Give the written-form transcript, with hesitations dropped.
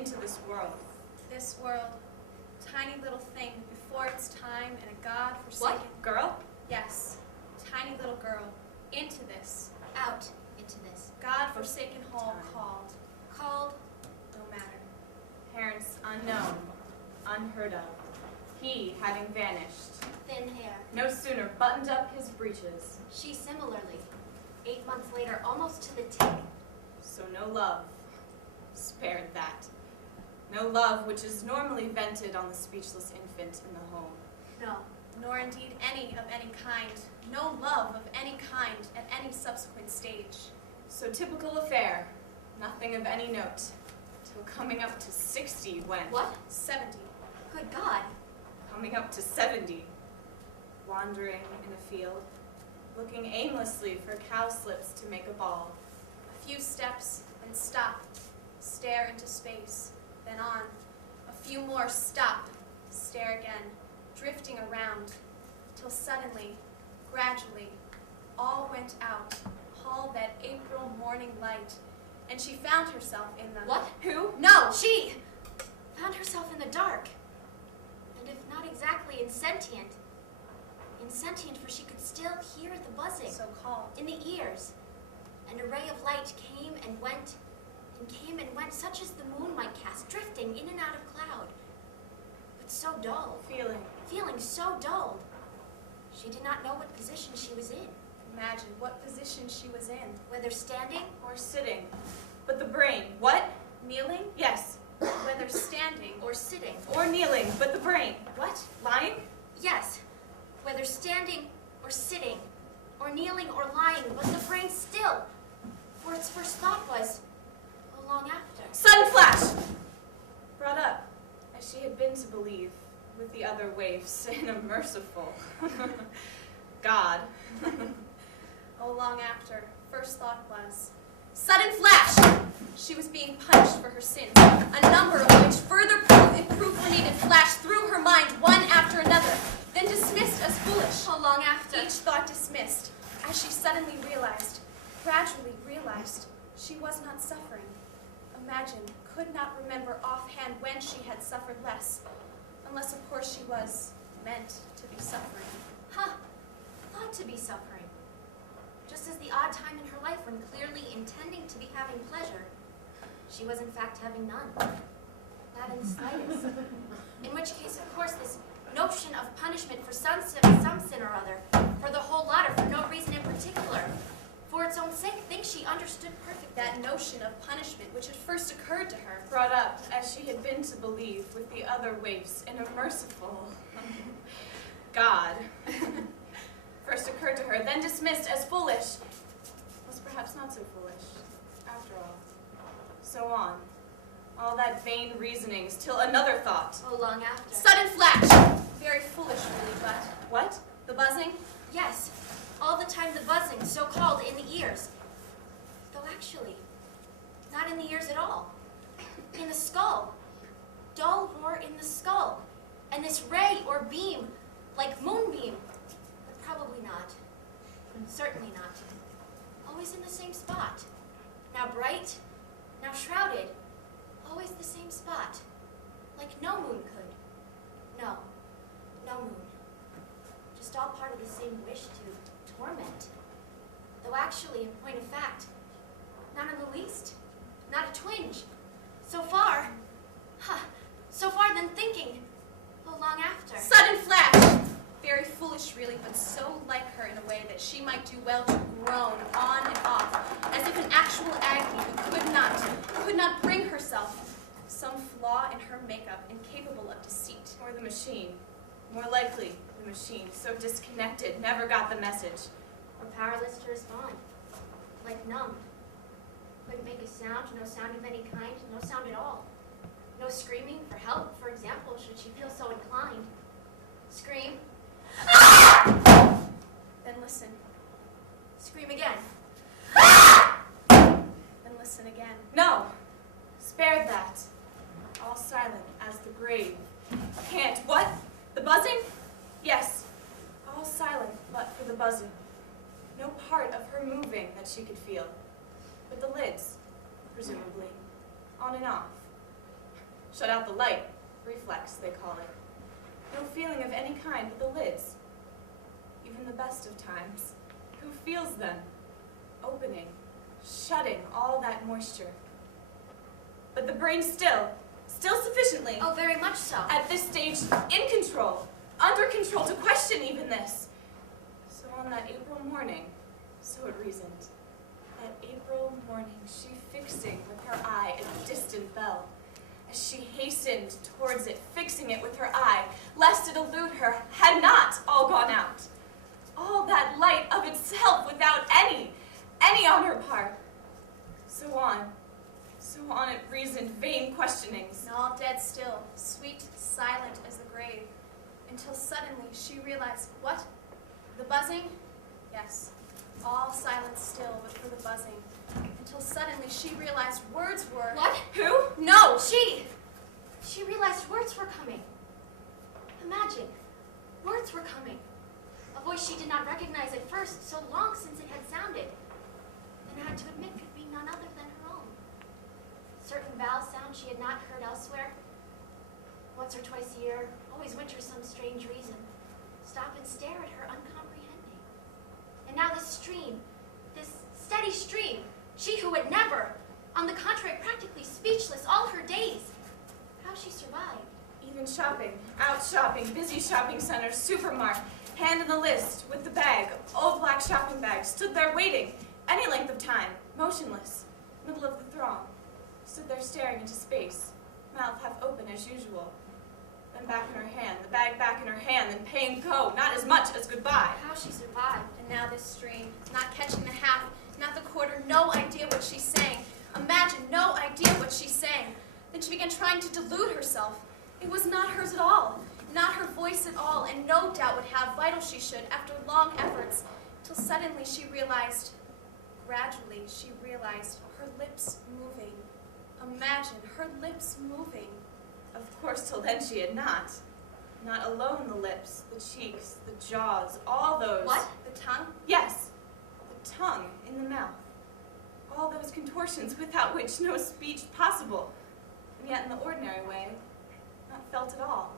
into this world. This world, tiny little thing before its time and a God-forsaken... What? Girl? Yes, tiny little girl, into this. Out into this. God-forsaken home Time. called, no matter. Parents unknown, unheard of. He having vanished. Thin hair. No sooner buttoned up his breeches. She similarly. 8 months later, almost to the tick. So no love. Spared that. No love which is normally vented on the speechless infant in the home. No. Nor indeed any of any kind. No love of any kind at any subsequent stage. So typical affair. Nothing of any note. Till coming up to 60 when... What? 70. Good God. Coming up to 70. Wandering in a field. Looking aimlessly for cowslips to make a ball. A few steps, and stop. Stare into space. Then on. A few more, stop. Stare again. Drifting around. Till suddenly, gradually, all went out. Hauled that April morning light. And she found herself in the... What? Who? No! She found herself in the dark. And if not exactly insentient, for she could still hear the buzzing. So called. In the ears. And a ray of light came and went, such as the moon might cast, drifting in and out of cloud. But so dull. Feeling so dulled. She did not know what position she was in. Imagine what position she was in. Whether standing Or sitting. But the brain, what? Kneeling? Yes. Whether standing or sitting. Or kneeling, but the brain. What? Lying? Yes. Whether standing or sitting, or kneeling or lying, but the brain still. For its first thought was, oh, long after. Sudden flash! Brought up, as she had been to believe, with the other waifs in a merciful God. Oh, long after, first thought was, sudden flash! She was being punished for her sins, a number of which further proof, if proof were needed, flashed through her mind one after another, then dismissed as foolish. Oh, long after. Each thought dismissed, as she suddenly realized, gradually realized, she was not suffering. Imagine, could not remember offhand when she had suffered less, unless of course she was meant to be suffering. Huh. Thought to be suffering. Just as the odd time in her life when clearly intending to be having pleasure, she was in fact having none. Not in the slightest. In which case, of course, this notion of punishment for some sin or other, for the whole lot or for no reason in particular, for its own sake, thinks she understood perfectly. That notion of punishment which had first occurred to her, Brought up, as she had been to believe, with the other waifs in a merciful God. First occurred to her, then dismissed as foolish, was perhaps not so foolish, after all. So on, all that vain reasonings, till another thought. Oh, long after. sudden flash! Very foolish, really, but What? the buzzing? Yes, all the time the buzzing, so-called, in the ears. Though actually, not in the ears at all. In the skull. Dull roar in the skull. And this ray or beam, like moonbeam, but probably not. Certainly not. Always in the same spot. Now bright, now shrouded. Always the same spot. Like no moon could. No, no moon. Just all part of the same wish to torment. Though actually, in point of fact, not in the least. Not a twinge. So far, so far than thinking, oh, long after. Sudden flash! Very foolish, really, but so like her in a way that she might do well to groan on and off, as if in actual agony, who could not bring herself. Some flaw in her makeup incapable of deceit. Or the machine. More likely, the machine, so disconnected, never got the message. Or powerless to respond. Like numbed. Couldn't make a sound, no sound of any kind, no sound at all. No screaming for help, for example, should she feel so inclined. Scream. Then listen. Scream again. Then listen again. No! Spared that. All silent as the grave. Can't. What? The buzzing? Yes. All silent but for the buzzing. No part of her moving that she could feel. But the lids, presumably, on and off. Shut out the light. Reflex, they call it. No feeling of any kind with the lids. Even the best of times. Who feels them? Opening, shutting all that moisture. But the brain still sufficiently. Oh, very much so. At this stage, in control, under control to question even this. So on that April morning, so it reasoned, that April morning, she fixing with her eye a distant bell, as she hastened towards it, fixing it with her eye, lest it elude her, had not all gone out. All that light of itself without any on her part. So on it reasoned, vain questionings. And all dead still, sweet, silent as the grave, until suddenly she realized, what? The buzzing? Yes, all silent still but for the buzzing. Until suddenly she realized words were... What? Who? No! She realized words were coming. Imagine, words were coming. A voice she did not recognize at first, so long since it had sounded, and had to admit could be none other than her own. Certain vowel sounds she had not heard elsewhere. Once or twice a year, always winter some strange reason, stop and stare at her uncomprehending. And now this stream, this steady stream, she who had never, on the contrary, practically speechless all her days, how she survived. Even shopping, out shopping, busy shopping centers, supermarket, hand in the list, with the bag, old black shopping bag, stood there waiting, any length of time, motionless, middle of the throng, stood there staring into space, mouth half open as usual. Then back in her hand, the bag back in her hand, then pay and go, not as much as goodbye. How she survived. And now this stream, not catching the half, not the quarter, no idea what she's saying. Imagine, no idea what she's saying. Then she began trying to delude herself. It was not hers at all, not her voice at all, and no doubt would have, vital she should, after long efforts, till suddenly she realized, gradually she realized, her lips moving. Imagine, her lips moving. Of course, till then she had not. Not alone the lips, the cheeks, the jaws, all those. What? The tongue? Yes, the tongue in the mouth. All those contortions without which no speech possible, and yet in the ordinary way, not felt at all.